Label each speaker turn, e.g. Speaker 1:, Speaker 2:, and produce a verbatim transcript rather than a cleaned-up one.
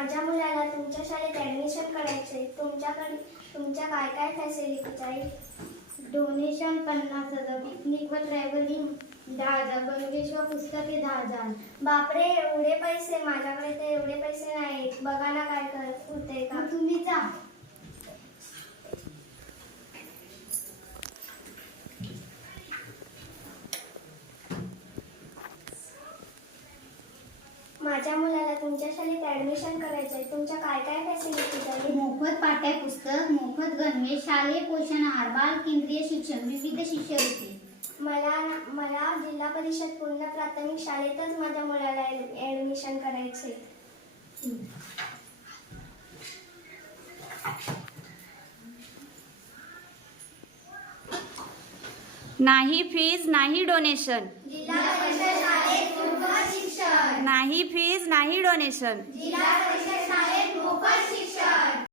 Speaker 1: माझ्या मुलाला तुमच्या शाळेत ॲडमिशन करायचे, तुमच्याकडे तुमच्या काय काय फॅसिलिटीज आहेत?
Speaker 2: डोनेशन पन्नास हजार, पिकनिक व ट्रॅव्हलिंग दहा हजार, गणवेश व पुस्तके दहा हजार.
Speaker 1: बापरे, एवढे पैसे? माझ्याकडे तर एवढे पैसे नाहीत. बघा ना काय करत होते का.
Speaker 2: तुम्ही जा.
Speaker 1: माझ्या मुलाला तुमच्या शाळेत ॲडमिशन करायचं आहे, तुमच्या काय काय फॅसिलिटीज आहेत?
Speaker 2: मोफत पाठ्यपुस्तक, मोफत गणवेश, शालेय पोषण आहार, बाल केंद्रीय शिक्षण, विविध शिष्यवृत्ती.
Speaker 1: मला मला जिल्हा परिषद पूर्ण प्राथमिक शाळेतच माझ्या मुलाला ॲडमिशन करायचे.
Speaker 3: नाही फीज नाही डोनेशन.
Speaker 1: जिल्हा परिषद शाळेत मोफत शिक्षण.
Speaker 3: नाही फीज नाही डोनेशन.
Speaker 1: जिल्हा परिषद शाळेत मोफत शिक्षण.